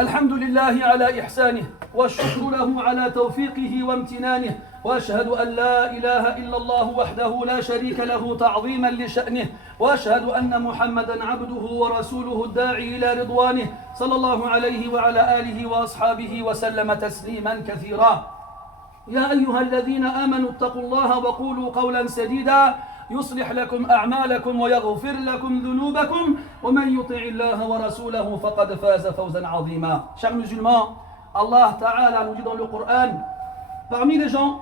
الحمد لله على إحسانه والشكر له على توفيقه وامتنانه وأشهد أن لا إله إلا الله وحده لا شريك له تعظيما لشأنه وأشهد أن محمدا عبده ورسوله الداعي إلى رضوانه صلى الله عليه وعلى آله وأصحابه وسلم تسليما كثيرا يا أيها الذين آمنوا اتقوا الله وقولوا قولا سديدا يصلح لكم أعمالكم ويغفر لكم ذنوبكم ومن يطع الله ورسوله فقد فاز فوزا عظيما. Chers musulmans, Allah Ta'ala nous dit dans le Coran, parmi les gens,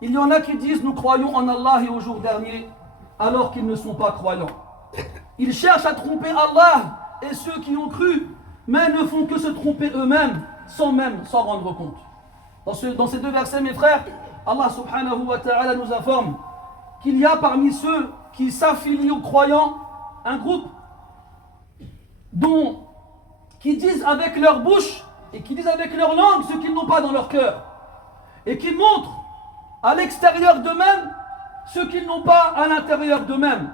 il y en a qui disent nous croyons en Allah et au jour dernier alors qu'ils ne sont pas croyants. Ils cherchent à tromper Allah et ceux qui ont cru, mais ne font que se tromper eux-mêmes sans même s'en rendre compte. Dans ces deux versets, mes frères, Allah Subhanahu wa Ta'ala nous informe qu'il y a parmi ceux qui s'affilient aux croyants un groupe qui disent avec leur bouche et qui disent avec leur langue ce qu'ils n'ont pas dans leur cœur et qui montrent à l'extérieur d'eux-mêmes ce qu'ils n'ont pas à l'intérieur d'eux-mêmes.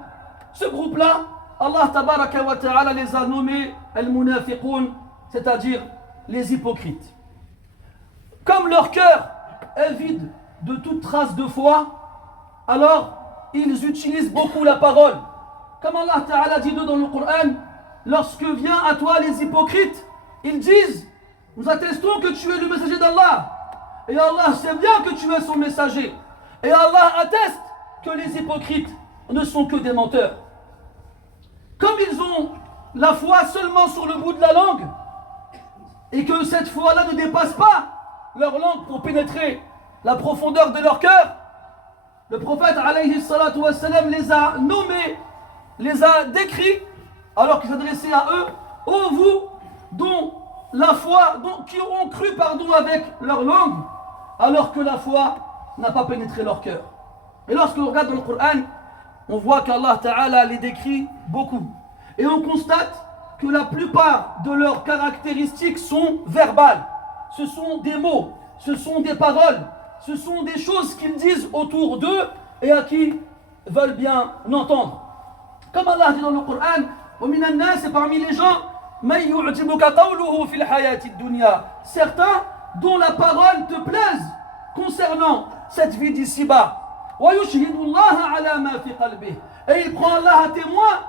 Ce groupe-là, Allah Tabaraka wa Ta'ala les a nommés al-munafiqun, c'est-à-dire les hypocrites. Comme leur cœur est vide de toute trace de foi, alors ils utilisent beaucoup la parole. Comme Allah Ta'ala dit d'eux dans le Coran, lorsque vient à toi les hypocrites, ils disent, nous attestons que tu es le messager d'Allah. Et Allah sait bien que tu es son messager. Et Allah atteste que les hypocrites ne sont que des menteurs. Comme ils ont la foi seulement sur le bout de la langue, et que cette foi-là ne dépasse pas leur langue pour pénétrer la profondeur de leur cœur, le prophète alayhi salatu wassalam les a nommés, les a décrits, alors qu'il s'adressait à eux, ô vous dont la foi, qui ont cru avec leur langue, alors que la foi n'a pas pénétré leur cœur. Et lorsque l'on regarde dans le Coran, on voit qu'Allah Ta'ala les décrit beaucoup. Et on constate que la plupart de leurs caractéristiques sont verbales. Ce sont des mots, ce sont des paroles, ce sont des choses qu'ils disent autour d'eux et à qui veulent bien l'entendre. Comme Allah dit dans le Coran, وَمِنَ النَّاسِ parmi les gens, مَنْ يُعْجِبُكَ قَوْلُهُ فِي الْحَيَاةِ الدُّنْيَا. Certains dont la parole te plaise concernant cette vie d'ici-bas. وَيُشْهِدُ اللَّهَ عَلَى مَا فِي قَلْبِهِ. Et il prend Allah à témoin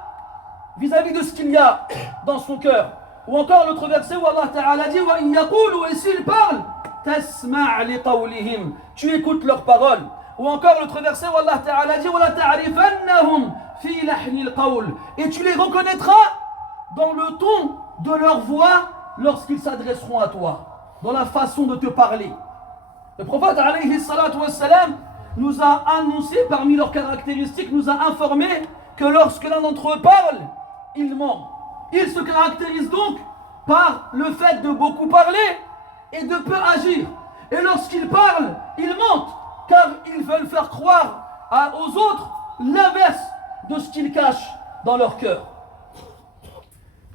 vis-à-vis de ce qu'il y a dans son cœur. Ou encore l'autre verset où Allah Ta'ala dit وَإِنْ يَقُولُوا. Et s'ils parlent, تَسْمَعْ لِقَوْلِهِمْ. Tu écoutes leurs paroles. Ou encore l'autre verset où Allah Ta'ala dit وَلَا تَعْرِفَنَّهُمْ فِي لَحْنِ الْقَوْلِ. Et tu les reconnaîtras dans le ton de leur voix lorsqu'ils s'adresseront à toi, dans la façon de te parler. Le prophète alayhi salatu wassalam nous a annoncé parmi leurs caractéristiques, nous a informé que lorsque l'un d'entre eux parle, il ment. Il se caractérise donc par le fait de beaucoup parler et de peu agir. Et lorsqu'ils parlent, ils mentent, car ils veulent faire croire aux autres l'inverse de ce qu'ils cachent dans leur cœur.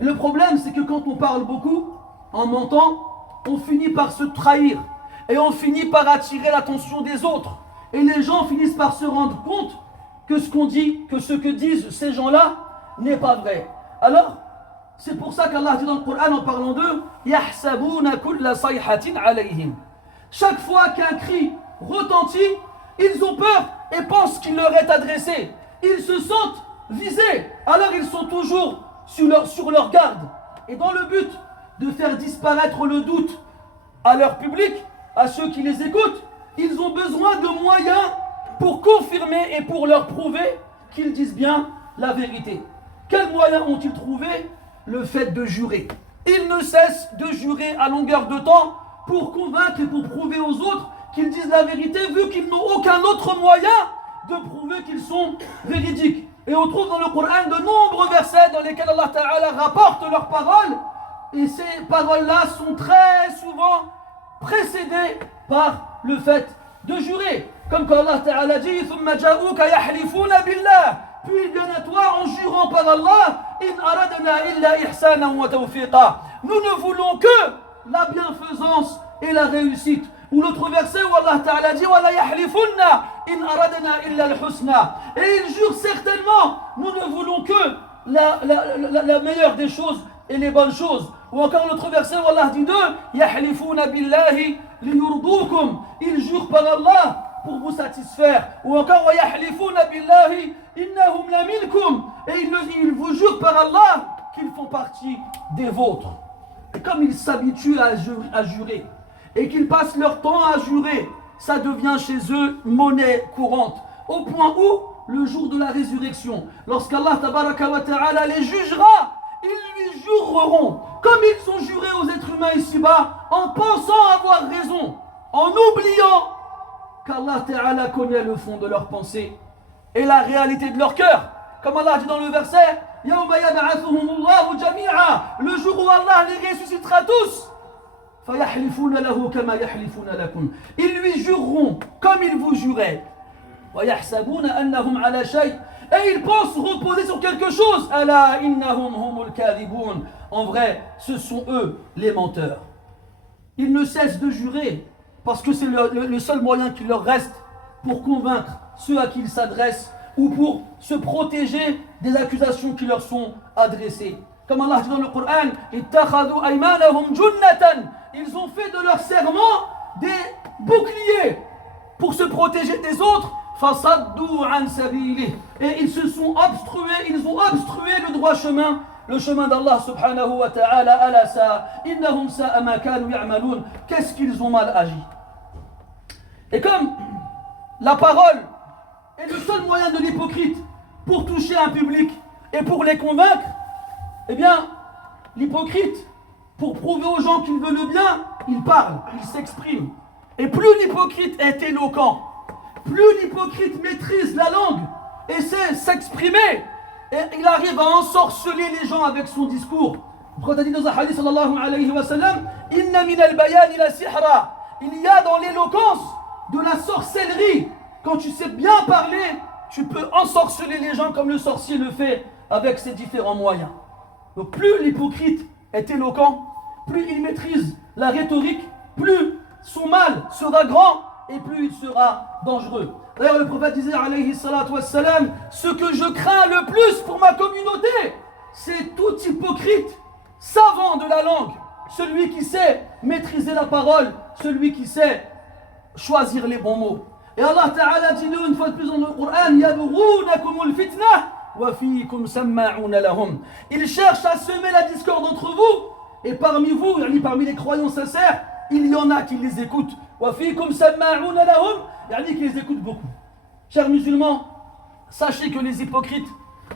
Et le problème, c'est que quand on parle beaucoup, en mentant, on finit par se trahir et on finit par attirer l'attention des autres. Et les gens finissent par se rendre compte que ce qu'on dit, que ce que disent ces gens-là n'est pas vrai. Alors, c'est pour ça qu'Allah dit dans le Coran en parlant d'eux, يَحْسَبُونَ كُلَّ صَيْحَةٍ عَلَيْهِمْ. Chaque fois qu'un cri retentit, ils ont peur et pensent qu'il leur est adressé. Ils se sentent visés, alors ils sont toujours sur leur garde. Et dans le but de faire disparaître le doute à leur public, à ceux qui les écoutent, ils ont besoin de moyens pour confirmer et pour leur prouver qu'ils disent bien la vérité. Quels moyens ont-ils trouvé? Le fait de jurer. Ils ne cessent de jurer à longueur de temps pour convaincre et pour prouver aux autres qu'ils disent la vérité, vu qu'ils n'ont aucun autre moyen de prouver qu'ils sont véridiques. Et on trouve dans le Coran de nombreux versets dans lesquels Allah Ta'ala rapporte leurs paroles, et ces paroles-là sont très souvent précédées par le fait de jurer. Comme quand Allah Ta'ala dit ثُمَّ جَاءُوكَ يَحْلِفُونَ بِاللَّهِ. Puis ils viennent à toi en jurant par Allah, إِنْ أَرَدْنَا إِلَّا إِحْسَانًا وَتَوْفِيقًا. Nous ne voulons que la bienfaisance et la réussite. Ou l'autre verset où Allah Ta'ala dit وَلَا يَحْلِفُنَّ إِنْ أَرَدْنَا إِلَّا الْحُسْنَى. Et ils jurent certainement, nous ne voulons que la meilleure des choses et les bonnes choses. Ou encore l'autre verset où Allah dit d'eux, يَحْلِفُونَ بِاللَّهِ لِيُرْضُوكُمْ. Ils jurent par Allah pour vous satisfaire. Ou encore وَيَحْلِفُونَ بِاللَّهِ إِنَّهُمْ لَمِنْكُمْ. Et ils vous jurent par Allah qu'ils font partie des vôtres. Et comme ils s'habituent à jurer et qu'ils passent leur temps à jurer, ça devient chez eux monnaie courante. Au point où, le jour de la résurrection, lorsqu'Allah tabaraka wa ta'ala les jugera, ils lui jureront, comme ils ont juré aux êtres humains ici-bas, en pensant avoir raison, en oubliant qu'Allah ta'ala connaît le fond de leurs pensées et la réalité de leur cœur. Comme Allah dit dans le verset, يَوْمَ يَبْعَثُهُمُ اللَّهُ جَمِيعًا. Le jour où Allah les ressuscitera tous, فَيَحْلِفُونَ لَهُ كَمَا يَحْلِفُونَ لَكُمْ. Ils lui jureront comme ils vous juraient. وَيَحْسَبُونَ أَنَّهُمْ عَلَى شَيْءٍ. Et ils pensent reposer sur quelque chose. أَلَا إِنَّهُمْ هُمُ الْكَاذِبُونَ. En vrai, ce sont eux les menteurs. Ils ne cessent de jurer parce que c'est le seul moyen qui leur reste pour convaincre ceux à qui ils s'adressent ou pour se protéger des accusations qui leur sont adressées. Comme Allah dit dans le Coran, اتخذوا أيمانهم جنة. Ils ont fait de leur serment des boucliers pour se protéger des autres. فصدوا عن سبيله. Et ils se sont obstrués, ils ont obstrué le droit chemin, le chemin d'Allah subhanahu wa ta'ala. Ala sa innahum sa'a ma kanu ya'malun. Qu'est-ce qu'ils ont mal agi. Et comme la parole est le seul moyen de l'hypocrite pour toucher un public et pour les convaincre, eh bien, l'hypocrite, pour prouver aux gens qu'il veut le bien, il parle, il s'exprime. Et plus l'hypocrite est éloquent, plus l'hypocrite maîtrise la langue et sait s'exprimer, et il arrive à ensorceler les gens avec son discours. Le prophète a dit dans un hadith sallallahu alayhi wa sallam, Inna min al-bayan ila sihra. Il y a dans l'éloquence de la sorcellerie. Quand tu sais bien parler, tu peux ensorceler les gens comme le sorcier le fait avec ses différents moyens. Donc plus l'hypocrite est éloquent, plus il maîtrise la rhétorique, plus son mal sera grand et plus il sera dangereux. D'ailleurs le prophète disait alayhi salatu wassalam, ce que je crains le plus pour ma communauté, c'est tout hypocrite, savant de la langue, celui qui sait maîtriser la parole, celui qui sait choisir les bons mots. Et Allah Ta'ala dit nous une fois de plus dans le Coran, yabghunakumul fitnah wa fiikum samma'una lahum. Ils cherchent à semer la discorde entre vous et parmi vous, parmi les croyants sincères, il y en a qui les écoutent. Wa fiikum samma'una lahum, qui les écoutent beaucoup. Chers musulmans, sachez que les hypocrites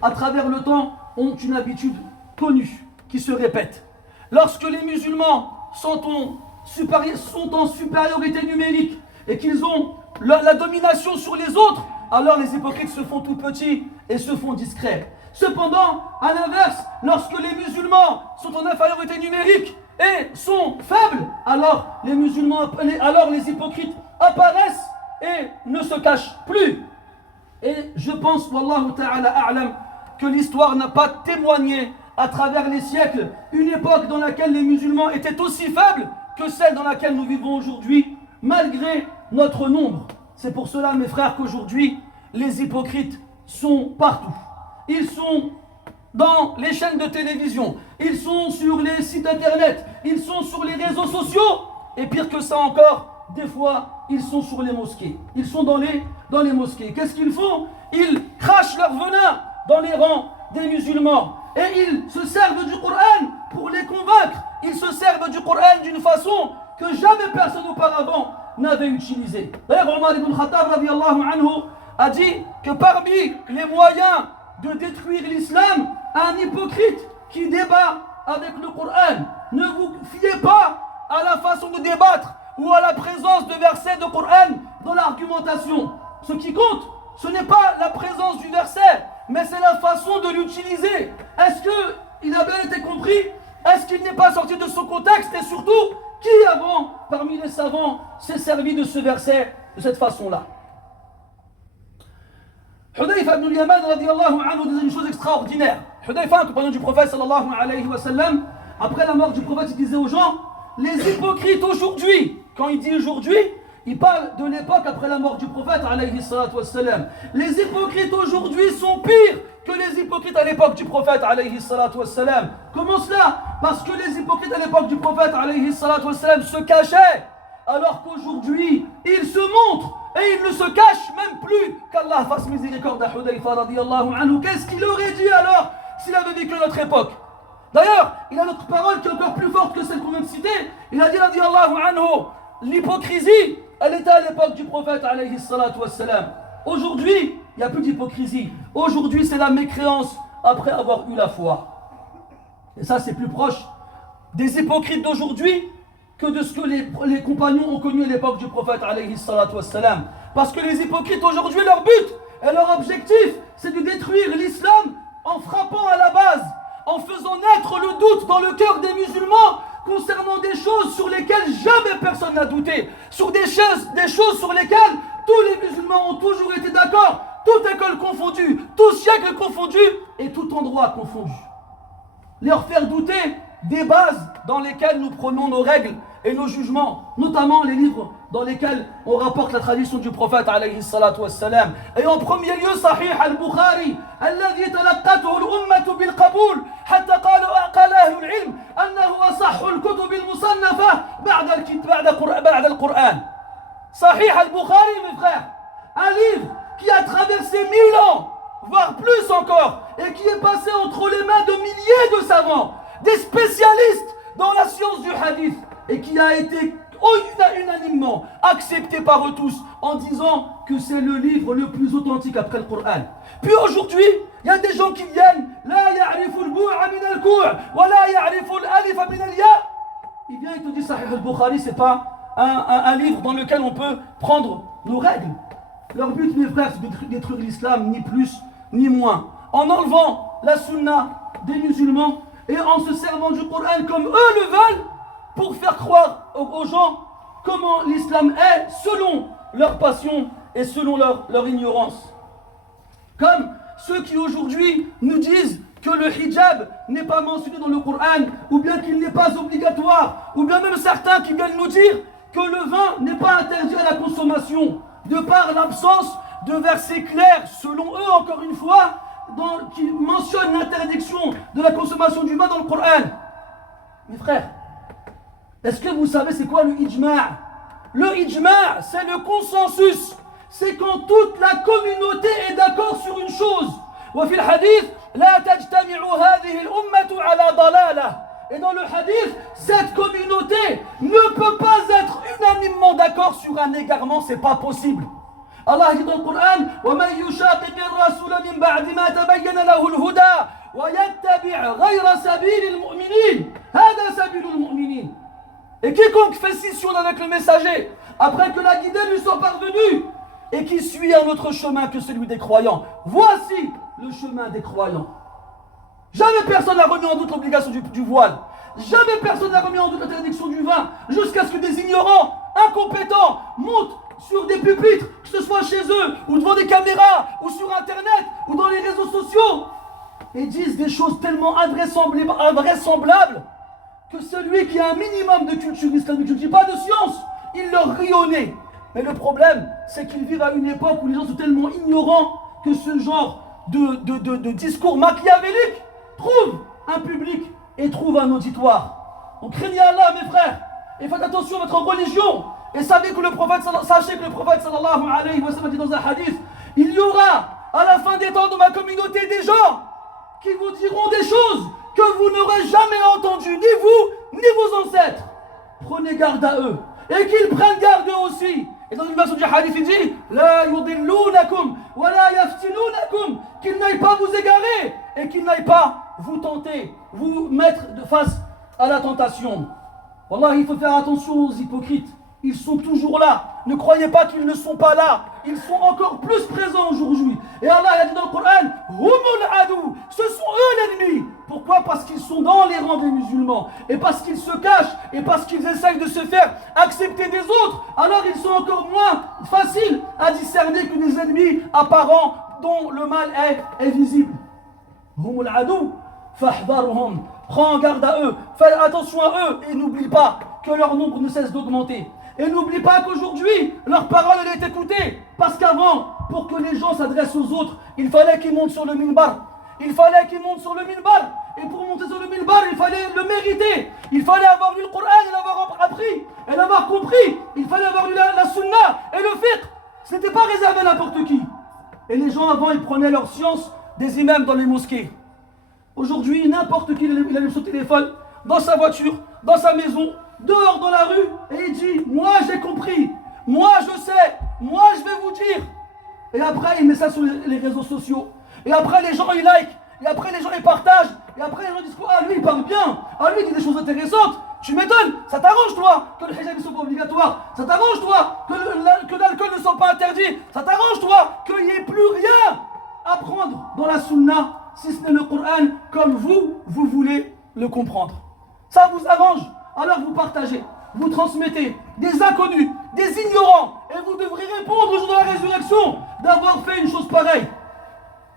à travers le temps ont une habitude connue qui se répète. Lorsque les musulmans sont en supériorité numérique et qu'ils ont la domination sur les autres, alors les hypocrites se font tout petits et se font discrets. Cependant, à l'inverse, lorsque les musulmans sont en infériorité numérique et sont faibles, alors les hypocrites apparaissent et ne se cachent plus. Et je pense, wallahu ta'ala a'lam, que l'histoire n'a pas témoigné à travers les siècles une époque dans laquelle les musulmans étaient aussi faibles que celle dans laquelle nous vivons aujourd'hui, malgré notre nombre. C'est pour cela, mes frères, qu'aujourd'hui, les hypocrites sont partout. Ils sont dans les chaînes de télévision, ils sont sur les sites internet, ils sont sur les réseaux sociaux, et pire que ça encore, des fois, ils sont sur les mosquées. Ils sont dans les mosquées. Qu'est-ce qu'ils font? Ils crachent leur venin dans les rangs des musulmans. Et ils se servent du Coran pour les convaincre. Ils se servent du Coran d'une façon que jamais personne auparavant n'avait utilisée. D'ailleurs, Omar ibn Khattab radiyallahu anhu a dit que parmi les moyens de détruire l'islam, un hypocrite qui débat avec le Coran. Ne vous fiez pas à la façon de débattre ou à la présence de versets de Coran dans l'argumentation. Ce qui compte, ce n'est pas la présence du verset, mais c'est la façon de l'utiliser. Est-ce qu'il a bien été compris? Est-ce qu'il n'est pas sorti de son contexte? Et surtout, qui avant, parmi les savants, s'est servi de ce verset de cette façon-là? Hudayfa ibn al-Yaman radiyallahu anhu disait une chose extraordinaire. Hudayfa, un compagnon du prophète sallallahu alayhi wa sallam, après la mort du prophète, il disait aux gens, les hypocrites aujourd'hui, quand il dit aujourd'hui, il parle de l'époque après la mort du prophète alayhi salatu wa sallam. Les hypocrites aujourd'hui sont pires que les hypocrites à l'époque du prophète alayhi salatu wassalam. Comment cela? Parce que les hypocrites à l'époque du prophète alayhi salatu wassalam se cachaient, alors qu'aujourd'hui ils se montrent et ils ne se cachent même plus. Qu'Allah fasse miséricorde à Hudayfa radiyallahu anhu. Qu'est-ce qu'il aurait dit alors s'il avait vécu notre époque? D'ailleurs, il a notre parole qui est encore plus forte que celle qu'on vient de citer. Il a dit radiyallahu anhu, l'hypocrisie, elle était à l'époque du prophète alayhi salatu wassalam. Aujourd'hui, il n'y a plus d'hypocrisie. Aujourd'hui, c'est la mécréance après avoir eu la foi. Et ça, c'est plus proche des hypocrites d'aujourd'hui que de ce que les compagnons ont connu à l'époque du prophète alayhi salatu wassalam. Parce que les hypocrites aujourd'hui, leur but et leur objectif, c'est de détruire l'islam en frappant à la base, en faisant naître le doute dans le cœur des musulmans concernant des choses sur lesquelles jamais personne n'a douté, sur des choses sur lesquelles tous les musulmans ont toujours été d'accord, toute école confondue, tout siècle confondu et tout endroit confondu. Leur faire douter des bases dans lesquelles nous prenons nos règles et nos jugements, notamment les livres dans lesquels on rapporte la tradition du prophète alayhi salatu wassalam. Et en premier lieu, Sahih al-Bukhari, الذي تلقته الأمة بالقبول حتى قال أهل العلم أنه أصح الكتب المصنفة بعد القرآن. Sahih al-Bukhari, mes frères, un livre qui a traversé 1000 ans, voire plus encore, et qui est passé entre les mains de milliers de savants, des spécialistes dans la science du hadith, et qui a été unanimement accepté par eux tous en disant que c'est le livre le plus authentique après le Coran. Puis aujourd'hui, il y a des gens qui viennent, la ya'rifu al-bu'a min al-ku' wa la ya'rifu al-alif min al-ya. Il vient et te dit Sahih al-Bukhari, c'est pas un livre dans lequel on peut prendre nos règles. Leur but, mes frères, c'est de détruire l'islam, ni plus ni moins, en enlevant la sunna des musulmans et en se servant du Coran comme eux le veulent pour faire croire aux gens comment l'islam est selon leur passion et selon leur ignorance. Comme ceux qui aujourd'hui nous disent que le hijab n'est pas mentionné dans le Coran, ou bien qu'il n'est pas obligatoire, ou bien même certains qui viennent nous dire que le vin n'est pas interdit à la consommation, de par l'absence de versets clairs, selon eux encore une fois, qui mentionnent l'interdiction de la consommation du vin dans le Coran. Mes frères, est-ce que vous savez c'est quoi le ijma'? Le ijma', c'est le consensus. C'est quand toute la communauté est d'accord sur une chose. وفي الحديث لا تجتمع هذه الأمة على ضلالة. Et dans le hadith, cette communauté ne peut pas être unanimement d'accord sur un égarement, c'est pas possible. Allah dit dans le Coran وَمَنْ يُشَاقِقِ الرَّسُولَ مِنْ بَعْدِ مَا تَبَيَّنَ لَهُ الْهُدَى وَيَتَّبِعْ غَيْرَ سَبِيلِ الْمُؤْمِنِينَ هَذَا سَبِيلُ الْمُؤْمِنِينَ. Et quiconque fait scission avec le messager, après que la guidée lui soit parvenue, et qui suit un autre chemin que celui des croyants, voici le chemin des croyants. Jamais personne n'a remis en doute l'obligation du voile. Jamais personne n'a remis en doute l'interdiction du vin, jusqu'à ce que des ignorants, incompétents, montent sur des pupitres, que ce soit chez eux, ou devant des caméras, ou sur internet, ou dans les réseaux sociaux, et disent des choses tellement invraisemblables que celui qui a un minimum de culture islamique, je ne dis pas de science, il leur rit au nez. Mais le problème, c'est qu'ils vivent à une époque où les gens sont tellement ignorants que ce genre de discours machiavélique trouve un public et trouve un auditoire. Donc craignez Allah, mes frères, et faites attention à votre religion. Et sachez que le prophète sallallahu alayhi wa sallam dit dans un hadith, il y aura à la fin des temps dans ma communauté des gens qui vous diront des choses que vous n'aurez jamais entendues, ni vous, ni vos ancêtres. Prenez garde à eux. Et qu'ils prennent garde eux aussi. Et dans une version du hadith, il dit La yudillunakum wa la yaftinunakum, qu'ils n'aillent pas vous égarer et qu'ils n'aillent pas vous tenter, vous mettre de face à la tentation. Wallah, il faut faire attention aux hypocrites. Ils sont toujours là. Ne croyez pas qu'ils ne sont pas là. Ils sont encore plus présents aujourd'hui. Et Allah a dit dans le Coran Humul adou, ce sont eux l'ennemi. Pourquoi? Parce qu'ils sont dans les rangs des musulmans. Et parce qu'ils se cachent. Et parce qu'ils essayent de se faire accepter des autres. Alors ils sont encore moins faciles à discerner que des ennemis apparents dont le mal est visible. Humul adou, fahdharuhum. Prends garde à eux. Fais attention à eux. Et n'oublie pas que leur nombre ne cesse d'augmenter. Et n'oublie pas qu'aujourd'hui, leur parole elle est écoutée. Parce qu'avant, pour que les gens s'adressent aux autres, il fallait qu'ils montent sur le minbar il fallait qu'il monte sur le minbar. Et pour monter sur le minbar, il fallait le mériter. Il fallait avoir lu le Coran et l'avoir appris, et l'avoir compris. Il fallait avoir lu la sunna et le fiqh. Ce n'était pas réservé à n'importe qui. Et les gens avant, ils prenaient leur science des imams dans les mosquées. Aujourd'hui, n'importe qui, il allume son téléphone, dans sa voiture, dans sa maison, dehors dans la rue, et il dit, moi j'ai compris, moi je sais, moi je vais vous dire. Et après, il met ça sur les réseaux sociaux. Et après, les gens, ils like. Et après, les gens, ils partagent. Et après, les gens disent quoi? Ah, lui, il parle bien. Ah, lui, il dit des choses intéressantes. Tu m'étonnes. Ça t'arrange, toi, que le hijab ne soit pas obligatoire. Ça t'arrange, toi, que l'alcool ne soit pas interdit. Ça t'arrange, toi, qu'il n'y ait plus rien à prendre dans la sunna, si ce n'est le Coran, comme vous voulez le comprendre. Ça vous arrange. Alors vous partagez, vous transmettez des inconnus, des ignorants. Et vous devrez répondre au jour de la résurrection d'avoir fait une chose pareille.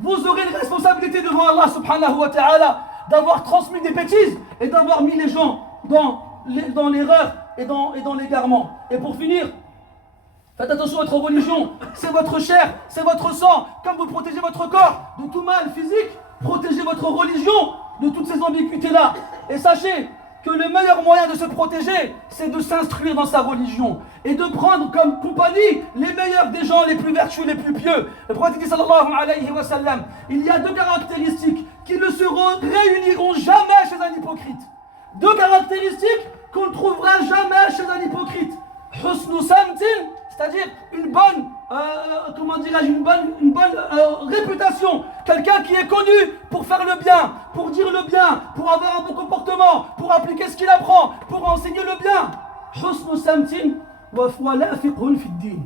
Vous aurez une responsabilité devant Allah subhanahu wa ta'ala d'avoir transmis des bêtises et d'avoir mis les gens dans l'erreur et dans l'égarement. Et pour finir, faites attention à votre religion, c'est votre chair, c'est votre sang. Comme vous protégez votre corps de tout mal physique, protégez votre religion de toutes ces ambiguïtés-là. Et sachez que le meilleur moyen de se protéger, c'est de s'instruire dans sa religion et de prendre comme compagnie les meilleurs des gens, les plus vertueux, les plus pieux. Le prophète dit sallallahu alayhi wa sallam, il y a deux caractéristiques qui ne se réuniront jamais chez un hypocrite. Deux caractéristiques qu'on ne trouvera jamais chez un hypocrite. Husnu samtin, c'est-à-dire une bonne, une bonne réputation. Quelqu'un qui est connu pour faire le bien, pour dire le bien, pour avoir un bon comportement, pour appliquer ce qu'il apprend, pour enseigner le bien. Husnu samtin wa la fiqhun fi ddin.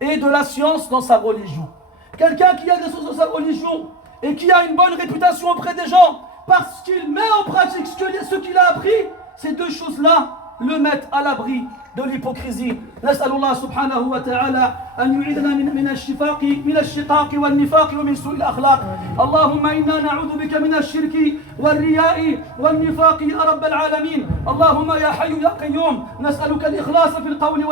Et de la science dans sa religion. Quelqu'un qui a des sciences dans sa religion et qui a une bonne réputation auprès des gens parce qu'il met en pratique ce qu'il a appris, ces deux choses-là le mettent à l'abri de l'hypocrisie. نسأل الله سبحانه وتعالى أن يعيذنا من الشقاق والنفاق ومن سوء الأخلاق. اللهم إنا نعوذ بك من الشرك والرياء والنفاق يا رب العالمين. اللهم يا حي يا قيوم نسألك الإخلاص في القول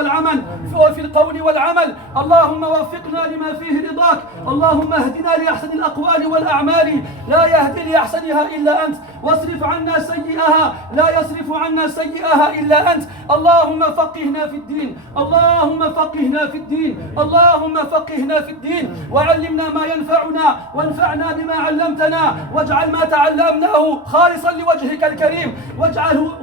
والعمل. اللهم وفقنا لما فيه رضاك. اللهم اهدنا لأحسن الأقوال والأعمال لا يهدي لأحسنها إلا أنت واصرف عنا سيئها لا يصرف عنا سيئها إلا أنت. اللهم فقهنا في الدين. اللهم فقهنا في الدين. اللهم فقهنا في الدين وعلمنا ما ينفعنا وانفعنا بما علمتنا واجعل ما تعلمناه خالصا لوجهك الكريم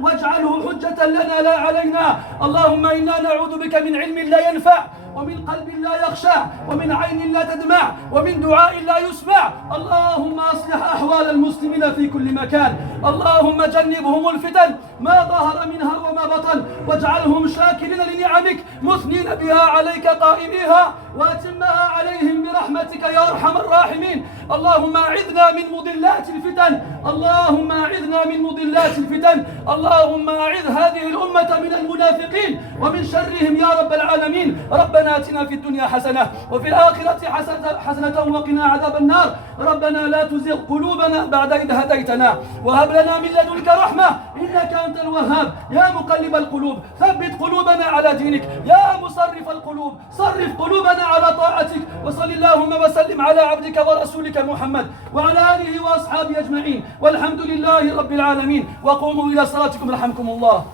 واجعله حجة لنا لا علينا. اللهم إنا نعوذ بك من علم لا ينفع ومن قلب لا يخشع ومن عين لا تدمع ومن دعاء لا يسمع. اللهم أصلح أحوال المسلمين في كل مكان. اللهم جنبهم الفتن ما ظهر منها وما بطن واجعلهم شاكرين لنعمك مثنين بها عليك قائميها وأتمها عليهم برحمتك يا أرحم الراحمين. اللهم أعذنا من مضلات الفتن. اللهم أعذنا من مضلات الفتن. اللهم أعذ هذه الأمة من المنافقين ومن شرهم يا رب العالمين. ربنا آتنا في الدنيا حسنة وفي الآخرة حسنة وقنا عذاب النار. ربنا لا تزغ قلوبنا بعد إذ هديتنا وهب لنا من لدنك رحمة إنك أنت الوهاب. يا مقلب القلوب ثبت قلوبنا على دينك. يا مصرف القلوب صرف قلوبنا على طاعتك. وصل اللهم وسلم على عبدك ورسولك محمد وعلى آله وأصحابه أجمعين والحمد لله رب العالمين. وقوموا إلى صلاتكم رحمكم الله.